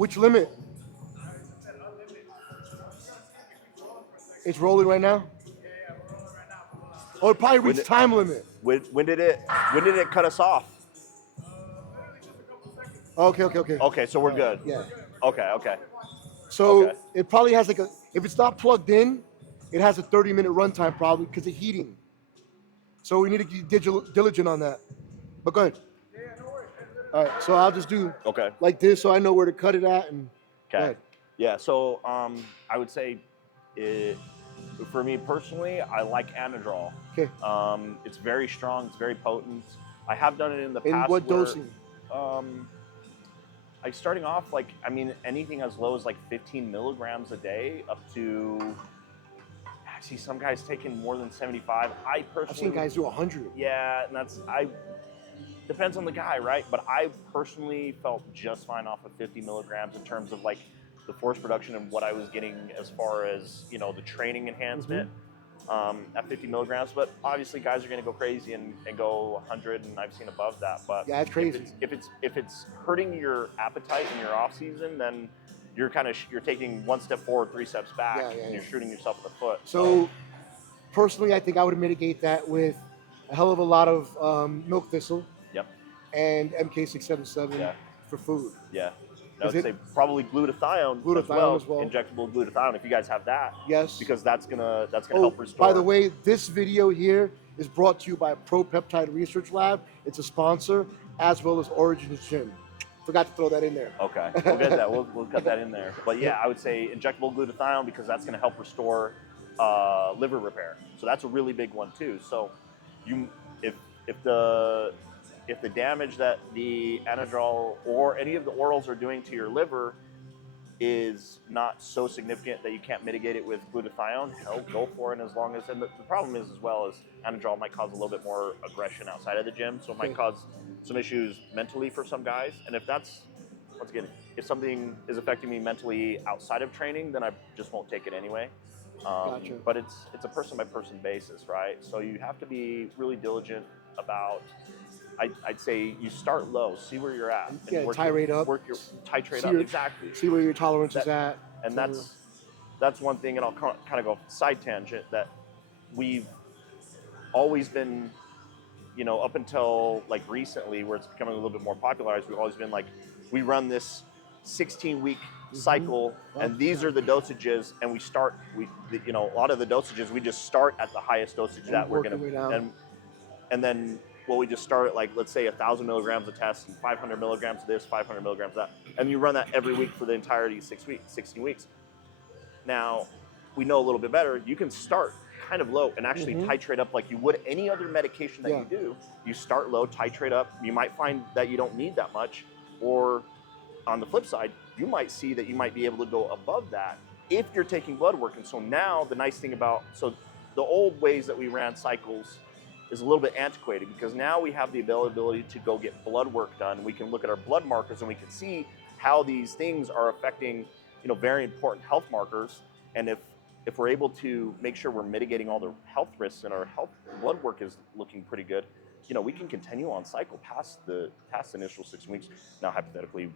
Which limit? It's rolling right now. Oh, it probably When reached did, time limit. when did it cut us off? Okay, okay, okay. Okay, so we're good. Yeah. Okay. So it probably has like a. If it's not plugged in, it has a 30-minute runtime probably because of heating. So we need to be diligent on that. But go ahead. All right. So I'll just do Okay. like this, so I know where to cut it at, and go Okay. ahead. Yeah. So I would say, it, for me personally, I like Anadrol. Okay. It's very strong. It's very potent. I have done it in the In past. what where, dosing? Like starting off, like I mean, anything as low as like 15 milligrams a day, up to. I see some guys taking more than 75. I personally. I've seen guys do 100. Yeah, and depends on the guy, right? But I personally felt just fine off of 50 milligrams in terms of like the force production and what I was getting as far as, you know, the training enhancement at 50 milligrams. But obviously guys are going to go crazy and go 100, and I've seen above that. But Yeah, that's crazy. If it's hurting your appetite in your off season, then you're you're taking one step forward, 3 steps back, and you're shooting yourself in the foot. So personally, I think I would mitigate that with a hell of a lot of milk thistle. Yep. And MK677 for food. Yeah. I would say probably glutathione as well. Injectable glutathione, if you guys have that. Yes. Because that's gonna help restore. By the way, this video here is brought to you by ProPeptide Research Lab. It's a sponsor, as well as Origins Gym. Forgot to throw that in there. Okay, we'll get that. We'll cut that in there. But yeah, I would say injectable glutathione because that's going to help restore liver repair. So that's a really big one too. So if the damage that the Anadrol or any of the orals are doing to your liver is not so significant that you can't mitigate it with glutathione, hell, go for it. As long as, and the problem is as well as Anadrol might cause a little bit more aggression outside of the gym, so it might cause some issues mentally for some guys. And if that's, once again, if something is affecting me mentally outside of training, then I just won't take it anyway. Gotcha. But it's a person by person basis, right? So you have to be really diligent about. I'd say you start low, see where you're at, and titrate up. Titrate up, exactly. See where your tolerance is at. And that's one thing, and I'll kind of go side tangent, that we've always been, you know, up until like recently where it's becoming a little bit more popularized, we've always been like, we run this 16-week cycle, and these are the dosages, and you know, a lot of the dosages, we just start at the highest dosage that we're going to, and then we just start at like, let's say 1,000 milligrams a test and 500 milligrams of this, 500 milligrams of that. And you run that every week for the entirety of 16 weeks. Now, we know a little bit better. You can start kind of low and actually titrate up like you would any other medication that you do. You start low, titrate up. You might find that you don't need that much. Or on the flip side, you might see that you might be able to go above that if you're taking blood work. And so now the nice thing about, so the old ways that we ran cycles is a little bit antiquated, because now we have the availability to go get blood work done. We can look at our blood markers and we can see how these things are affecting, you know, very important health markers. And if we're able to make sure we're mitigating all the health risks and our blood work is looking pretty good, you know, we can continue on cycle past the initial 6 weeks. Now, hypothetically,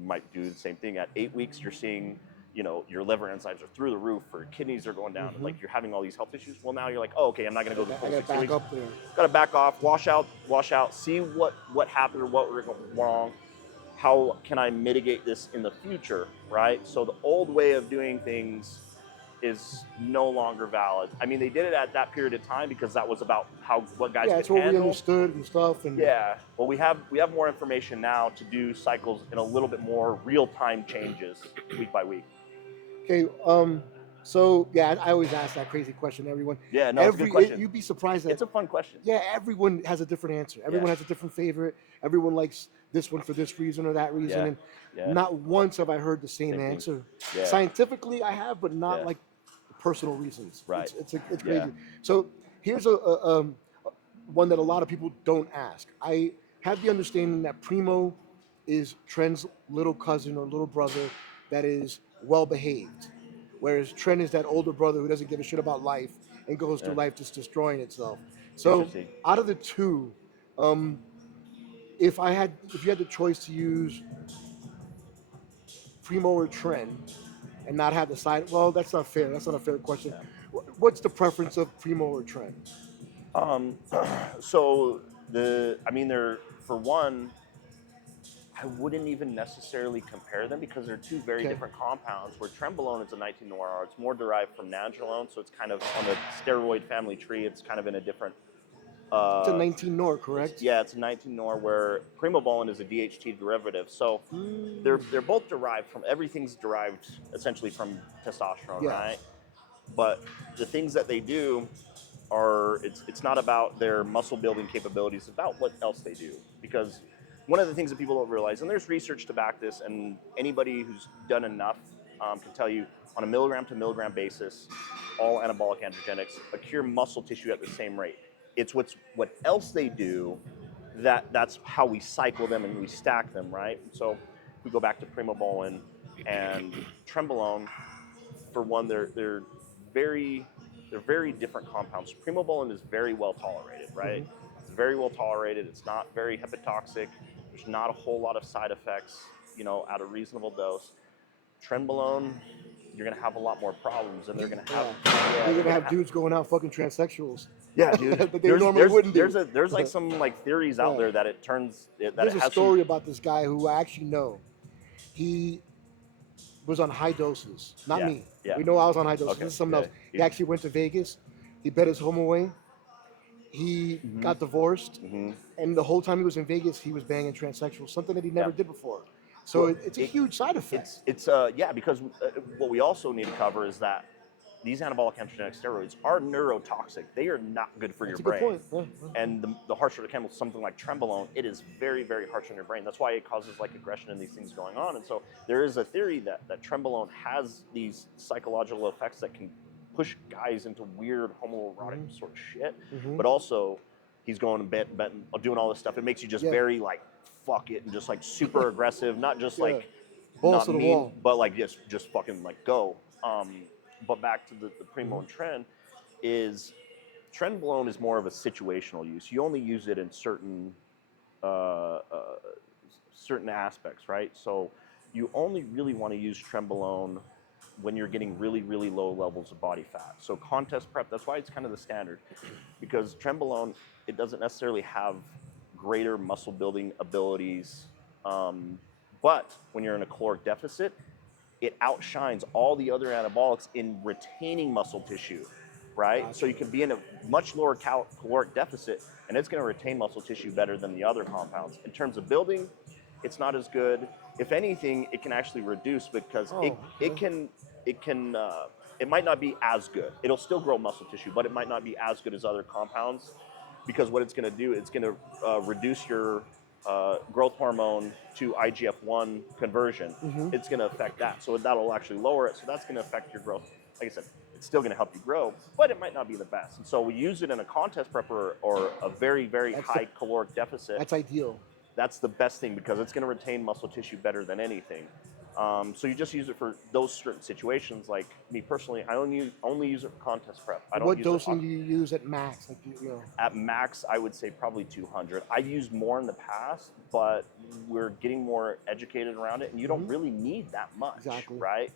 we might do the same thing at 8 weeks. You're seeing, you know, your liver enzymes are through the roof, or kidneys are going down, and like you're having all these health issues. Well, now you're like, oh, okay, I'm not going to go the full 6 weeks. Got to back off, wash out, see what happened or what went wrong. How can I mitigate this in the future, right? So the old way of doing things is no longer valid. I mean, they did it at that period of time because that was about what guys could handle. Yeah, it's what we understood and stuff. And yeah, well, we have more information now to do cycles in a little bit more real-time changes week by week. Okay, so yeah, I always ask that crazy question to everyone. Yeah, no, it's a good question. You'd be surprised that it's a fun question. Yeah, everyone has a different answer. Everyone has a different favorite. Everyone likes this one for this reason or that reason. And not once have I heard the same answer. Yeah. Scientifically, I have, but not like personal reasons. Right. It's crazy. So here's a one that a lot of people don't ask. I have the understanding that Primo is Trent's little cousin or little brother that is well behaved, whereas Trent is that older brother who doesn't give a shit about life and goes through life just destroying itself. So out of the two, if you had the choice to use primo or trend and not have the side? Well, that's not fair. That's not a fair question. Yeah. What's the preference of primo or trend? Um, so they're for one, I wouldn't even necessarily compare them because they're two very Okay, different compounds. Where trenbolone is a 19 noir, it's more derived from nandrolone, so it's kind of on the steroid family tree. It's kind of in a different. it's a Uh, 19 nor, it's correct? yeah, it's a 19 nor where primobolan is a DHT derivative. So Mm, they're both derived from everything's derived essentially from testosterone, yeah. right? But the things that they do are it's not about their muscle building capabilities, it's about what else they do. Because one of the things that people don't realize, and there's research to back this, and anybody who's done enough can tell you on a milligram to milligram basis, all anabolic androgenics accrue muscle tissue at the same rate. It's what else they do that's how we cycle them and we stack them, right? So if we go back to primobolan and trembolone, for one, very they're very different compounds. Primobolan is very well tolerated, right? Hmm. It's very well tolerated. It's not very hepatotoxic. There's not a whole lot of side effects, at a reasonable dose. Trenbolone, you're gonna have a lot more problems, and they're gonna have Yeah. yeah, You're they're gonna gonna have have dudes going out fucking transsexuals yeah, dude. that they normally wouldn't do. There's like some like theories out Yeah. there that it There's a has some story about this guy who I actually know. He was on high doses. Not yeah me. yeah We know I was on high doses. okay This is someone yeah else. He actually went to Vegas. He bet his home away. He mm-hmm. got divorced, Mm-hmm. and the whole time he was in Vegas, he was banging transsexuals, something that he Yeah. never did before. So Well, it's a huge side effect. it's yeah, because what we also need to cover is that these anabolic androgenic steroids are neurotoxic. They are not good for your That's a good brain. point. Yeah, yeah. And the harsher the chemical, something like trenbolone, it is very, very harsh on your brain. That's why it causes like aggression and these things going on. And so there is a theory that trenbolone has these psychological effects that can push guys into weird homoerotic Mhm. sort of shit. Mhm. But also, he's going to bed, doing all this stuff. It makes you just Yeah, very like fuck it and just like super aggressive, not just yeah. like Balls not to the mean, wall. but like just fucking like go. But back to the primo Mhm. and trend is trenbolone is more of a situational use. You only use it in uh, uh, certain aspects, right? So you only really want to use trenbolone when you're getting really, really low levels of body fat. So contest prep, that's why it's kind of the standard, because trenbolone, it doesn't necessarily have greater muscle building abilities, um, but when you're in a caloric deficit, it outshines all the other anabolics in retaining muscle tissue, right? So Gotcha. you can be in a much lower caloric deficit, and it's going to retain muscle tissue better than the other compounds. In terms of building, it's not as good. If anything, it can actually reduce because Oh, okay. it can it might not be as good. It'll still grow muscle tissue, but it might not be as good as other compounds because what it's going to do, it's going to reduce your growth hormone to IGF-1 conversion. Hmm. It's going to affect that. So that'll actually lower it. So that's going to affect your growth. Like I said, it's still going to help you grow, but it might not be the best. And so we use it in a contest prep or a very, very That's the high caloric deficit. that's ideal. That's the best thing because it's going to retain muscle tissue better than anything. So you just use it for those certain situations. Like me personally, I only use it for contest prep. I don't What use it dosing do you use at max? Like you know. at max. I would say probably 200. I've used more in the past, but we're getting more educated around it, and you don't Hmm. really need that much, Exactly. right?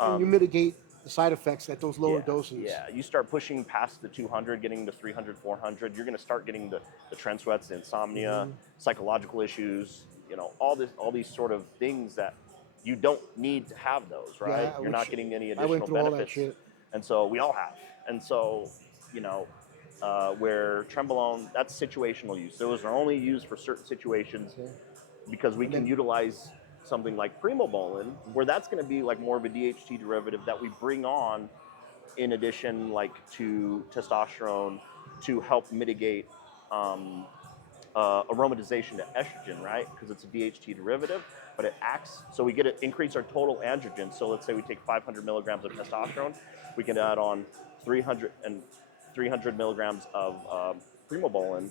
And you Um, mitigate the side effects at those lower yeah, doses. yeah. You start pushing past the 200, getting to 300, 400. You're going to start getting the trend sweats, the insomnia, Hmm. psychological issues. All these sort of things that you don't need to have those, right? Yeah, You're not which getting any I went additional through all that benefits, shit. and so we all have. And so, you know, where trenbolone, that's situational use. Those are only used for certain situations Okay. because we And can then utilize something like primobolan, where mhm. that's going to be like more of a DHT derivative that we bring on in addition, like to testosterone, to help mitigate um, aromatization to estrogen, right? Because it's a DHT derivative, but it acts so we get to increase our total androgen. So let's say we take 500 milligrams of testosterone, we can add on 300 and 300 milligrams of primobolan,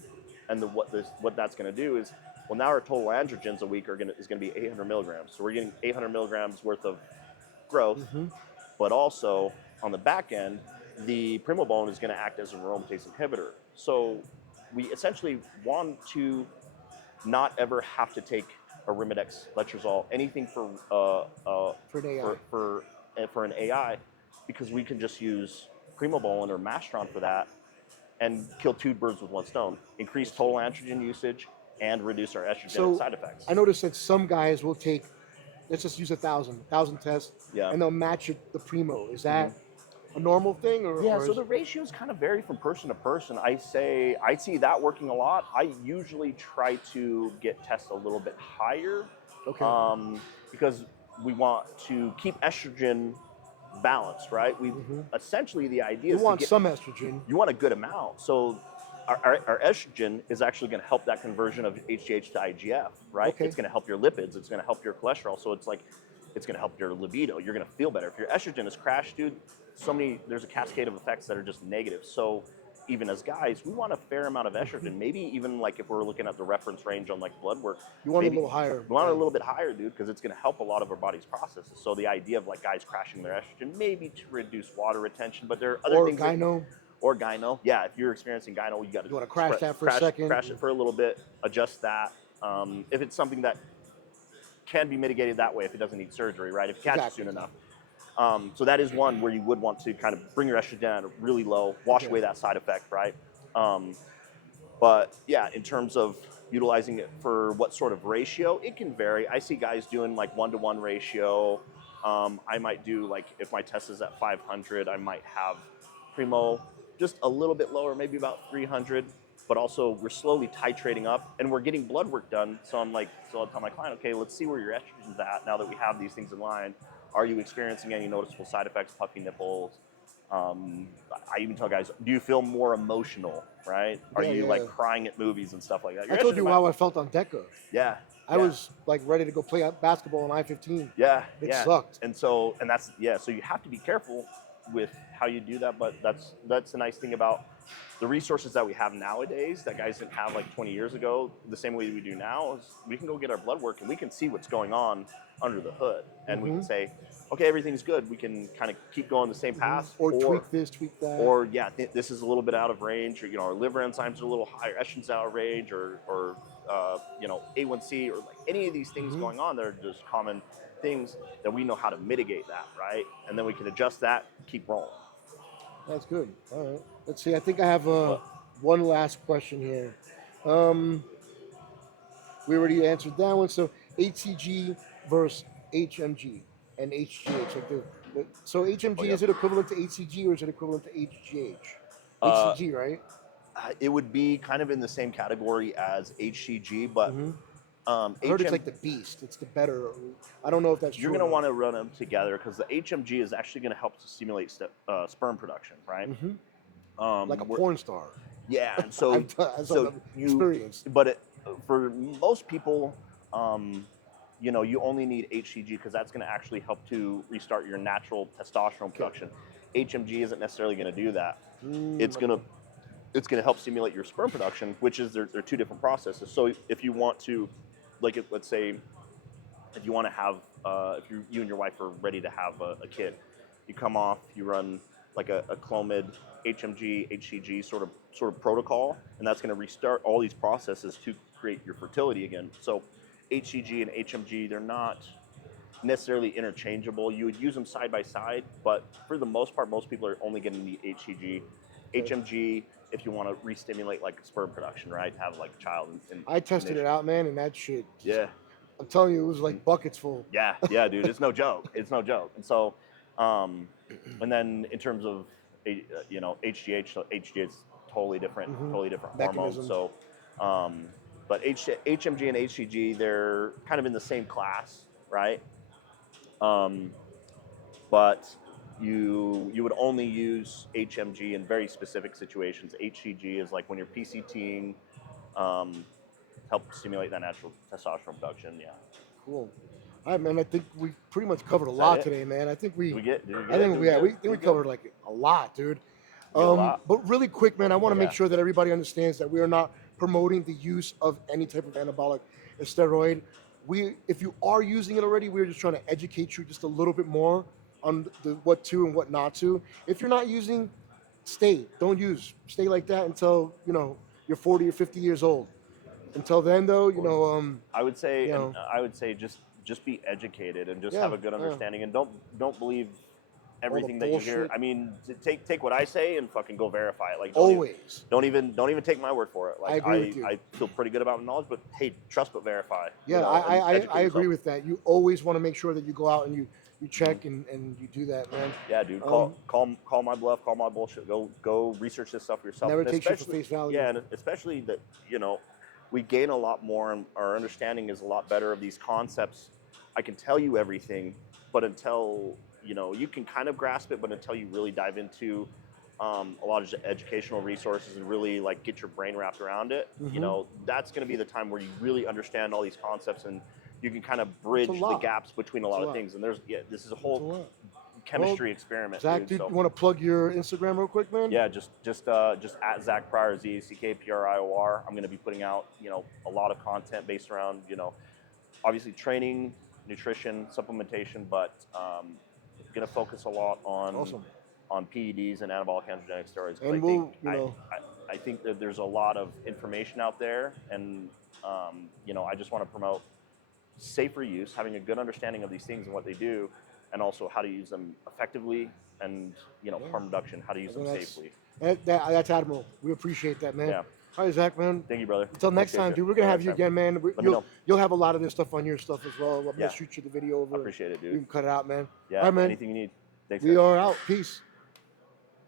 and what that's going to do is, well, now our total androgens a week is going to be 800 milligrams. So we're getting 800 milligrams worth of growth, Mhm. but also on the back end, the primobolan is going to act as an aromatase inhibitor. So we essentially want to not ever have to take Arimidex, letrozole, anything For an AI. for an AI, because we can just use primobolan or mastron for that and kill two birds with one stone: increase Yes, sir. total androgen usage and reduce our estrogenic So side effects. I noticed that some guys will take, let's just use 1,000 tests, Yeah. and they'll match it the primo. Is Mhm. that a normal thing, Yeah, or so is the ratios kind of vary from person to person. I see that working a lot. I usually try to get tests a little bit higher, okay? because we want to keep estrogen balanced, right? We Hmm. essentially, the idea You is to want get, some estrogen. you want a good amount. So our estrogen is actually going to help that conversion of HGH to IGF, right? Okay. It's going to help your lipids. It's going to help your cholesterol. So it's like, it's going to help your libido. You're going to feel better. If your estrogen is crashed, dude, there's a cascade of effects that are just negative. So even as guys, we want a fair amount of Hmm. estrogen. Maybe even like if we're looking at the reference range on like blood work, You want it a maybe little higher. we want it a little bit higher, dude, because it's going to help a lot of our body's processes. So the idea of like guys crashing their estrogen, maybe to reduce water retention, but there are other Or things that, gyno. or gyno. Yeah, if you're experiencing gyno, you got to You want to crash that for a second. crash it for a little bit, adjust that. If it's something that can be mitigated that way, if it doesn't need surgery, right? If you catch it Exactly. soon enough. So that is one where you would want to kind of bring your estrogen down really low, wash Okay. away that side effect, right? But yeah, in terms of utilizing it for what sort of ratio, it can vary. I see guys doing like 1-to-1 ratio. I might do like, if my test is at 500, I might have primo just a little bit lower, maybe about 300. But also, we're slowly titrating up, and we're getting blood work done. So I'll tell my client, okay, let's see where your estrogen's at now that we have these things in line. Are you experiencing any noticeable side effects, puffy nipples? I even tell guys, do you feel more emotional, right? Are Yeah, you yeah. like crying at movies and stuff like that? I Your told estrogen you might, how I felt on DECA. yeah, I yeah, was like ready to go play basketball on I-15. yeah, It yeah. sucked. And that's, yeah. So you have to be careful with how you do that. But that's the nice thing about the resources that we have nowadays that guys didn't have like 20 years ago. The same way we do now is we can go get our blood work and we can see what's going on under the hood, and we Hmm. can say, okay, everything's good. We can kind of keep going the same Hmm. path, Or tweak this, tweak that. or yeah, this is a little bit out of range, or our liver enzymes are a little higher, estrogen's out of range, or A1C, or like any of these things Hmm. going on. They're just common things that we know how to mitigate that, right? And then we can adjust that, keep rolling. That's good. All right. Let's see. I think I have But one last question here. Um, we already answered that one. So HCG versus HMG and HGH. Like so oh HMG, yeah, is it equivalent to HCG or is it equivalent to HGH? uh, HCG, right? it would be kind of in the same category as HCG, but Hmm. I heard it's HM like the beast. It's the better. I don't know if that's you're true going or to not. want to run them together because the HMG is actually going to help to stimulate sperm production, right? Hmm. Like a We're, porn star. Yeah, and That's what so I've you, experienced. but for most people, you only need HCG because that's going to actually help to restart your natural testosterone Okay. production. HMG isn't necessarily going to do that. It's gonna Okay. it's gonna help stimulate your sperm production, which is they're two different processes. So if you want to, like, let's say if you want to have, if you and your wife are ready to have a kid, you come off, you run like a Clomid, HMG, HCG sort of protocol, and that's going to restart all these processes to create your fertility again. So HCG and HMG, they're not necessarily interchangeable. You would use them side by side, but for the most part, most people are only going to need HCG. Okay. HMG, if you want to re-stimulate like sperm production, right? Have like a child I in tested it nation. out, man, and that shit. Yeah, I'm telling you, it was like buckets full. yeah, yeah, dude. It's no joke. It's no joke. And so, and then in terms of HGH, so HGH is Hmm. totally different hormone. Mechanism. So, um, but HMG and HCG, they're kind of in the same class, right? Um, but you would only use HMG in very specific situations. HCG is like when you're PCTing, um, help stimulate that natural testosterone production. Yeah. Cool. All right, man. I think we pretty much covered a Is that lot it? today, man. Did we I get it? think Did we, we yeah, get it we think we pretty good? covered like a lot, dude. We get a lot. But really quick, man, I want to make Yeah. sure that everybody understands that we are not promoting the use of any type of anabolic steroid. If you are using it already, we're just trying to educate you just a little bit more on what to and what not to. If you're not using, stay. Don't use. Stay like that until you're 40 or 50 years old. Until then, though, I would say, you and know, I would say, just be educated and just yeah, have a good yeah, understanding, and don't believe all the everything that you hear. bullshit. I mean, take what I say and fucking go verify it. Like Always, don't even take my word for it. I Like agree with you. I feel pretty good about my knowledge, but hey, trust but verify. You Yeah, know, and I educate agree yourself. with that. You always want to make sure that you go out and you Mhm. check and you do that, man. Yeah, dude, Um, call my bluff, call my bullshit. Go research this stuff yourself, never and take shit for especially face value. yeah, and especially that you know we gain a lot more, and our understanding is a lot better of these concepts. I can tell you everything, but until you can kind of grasp it, but until you really dive into a lot of educational resources and really like get your brain wrapped around it, Hmm. that's going to be the time where you really understand all these concepts and you can kind of It's a bridge the lot. gaps between a It's a lot of lot. things. And this is a It's a whole lot. Well, chemistry experiment, Zach, dude. dude, So you want to plug your Instagram real quick, man? yeah, just at Zach Pryor, ZACKPRIOR. I'm going to be putting out a lot of content based around obviously training, nutrition, supplementation, but going to focus a lot Awesome. on PEDs and anabolic androgenic steroids because And we'll, I think that there's a lot of information out there, and I just want to promote safer use, having a good understanding of these things and what they do, and also how to use them effectively and yeah. harm reduction, how to use I them mean, safely. that's admirable. We appreciate that, man. Yeah. All right, Zach, man. Thank you, brother. Until next Appreciate time, you. dude. We're gonna Until have next you time. again, man. Let me know. You'll have a lot of this stuff on your stuff as well. I'm gonna Yeah. shoot you the video I over. appreciate it, You dude. can cut it out, man. All Yeah. right, man. Anything you need. Thanks, We guys. are out. Peace.